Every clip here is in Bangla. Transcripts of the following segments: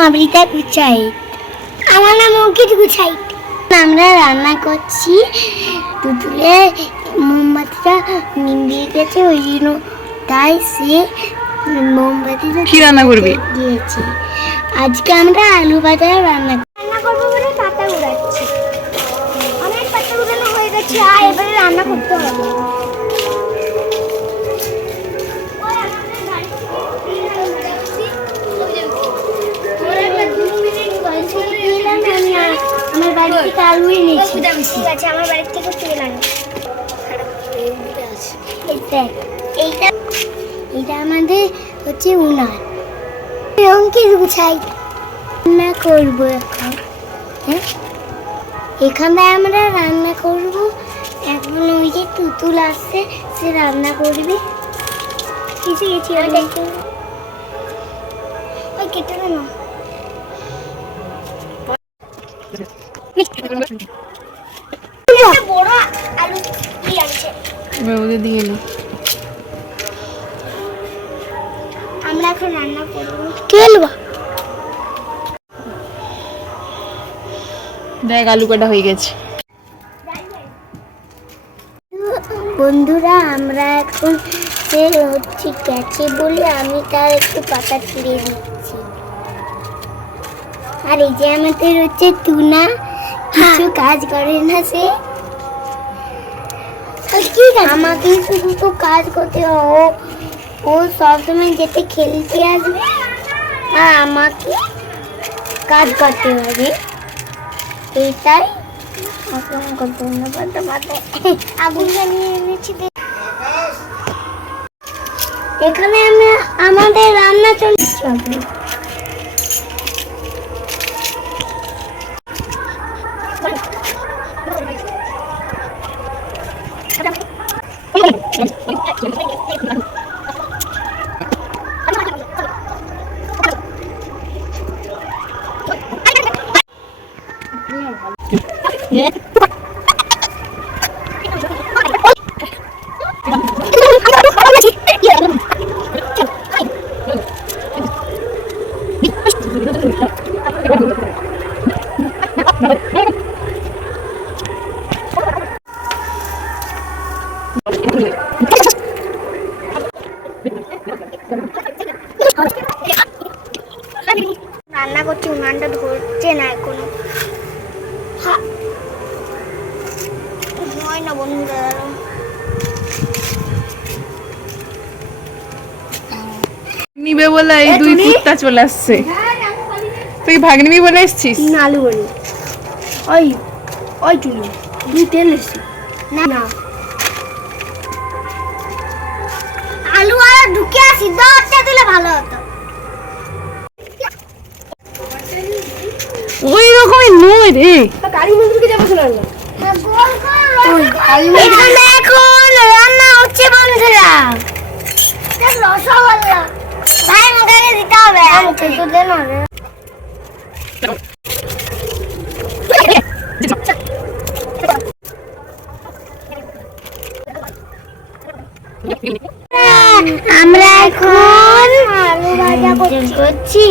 অমৃতা গুচাই আমার নাম অঙ্কিত গুছাই আমরা রান্না করছি। দুপুরে মোমবাতিটা নিভিয়ে গেছে ওই জন্য তাই সে মোমবাতিটা কি রান্না করবি? দিয়েছে। আজকে আমরা আলু ভাজা রান্না রান্না করব বলে পাতা উড়াচ্ছি। অনেক পাতা উড়ানো হয়ে গেছে আর এবারে রান্না করতে হবে। বাড়ি থেকে আলুই নিয়েছি। ঠিক আছে আমার বাড়ি থেকে তেল আনি এইটা এটা আমাদের হচ্ছে উনার অঙ্কিত গুছাই রান্না করব এখন হ্যাঁ? এখানে আমরা রান্না করব। এখন ওই যে তুতুল আসছে সে রান্না করবে। কিসে গেছি ওই কেটে না আলু আমরা এখন হয়ে গেছে। বন্ধুরা, আমরা এখন হচ্ছে বলে আমি তার একটু পাতা ছিঁড়ে দিচ্ছি। আর এই যে আমাদের হচ্ছে তুনা কিছু কাজ করে না সে। কি আমাকে শুধু তো কাজ করতে হয়। ও ও সবসময় যেতে খেলতে আসবে। আর আমাকে কাজ করতে হবে। এইটাই অসংখ্য ধন্যবাদ তোমাদের আগুন জ্বালিয়ে এনেছি দে- এখানে আমরা আমাদের রান্না চলছে। হবে রান্না করছি উনানটা ধরছে না এখনও। হয় না বন্ধুরা নিবে বলে এই দুই কুত্তা চলে আসছে। তুই ভাগ নিবি বলে এসছিস? তিন আলু বলি। ওই ওই চুলি দুই তেল এসছি। না না। আলু আর ঢুকে সিদ্ধ হচ্ছে দিলে ভালো হতো ওই রকমই নয় রে। কালী মন্দিরকে যাব শোনা এখানে এখন রান্না হচ্ছে বন্ধুরা। রসগোল্লা। ভাই মুখে দিতে হবে। মুখে তো দে না রে আমরা এখন আলু ভাজা করছি।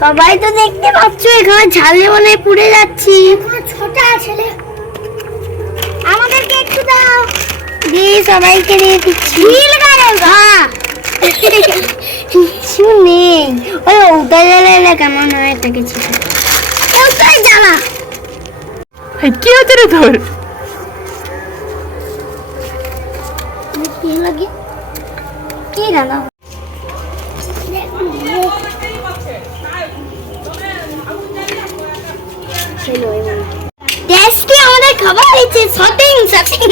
সবাই তো দেখতে পাচ্ছ এখানে ঝালে মনে পুড়ে যাচ্ছি। ছোট ছেলে আমাদেরকে একটু দাও। দিয়ে সবাইকে দিয়ে দিচ্ছি। হ্যাঁ। কিছু নেই। ওই ওটা জ্বালাইলে কেমন হয় এটা কিছু। ওটাই জ্বালা। কি হচ্ছে রে তোর? কি লাগে? কি জ্বালা টেস্টি আমাদের খাবার হয়েছে সটিং সটিং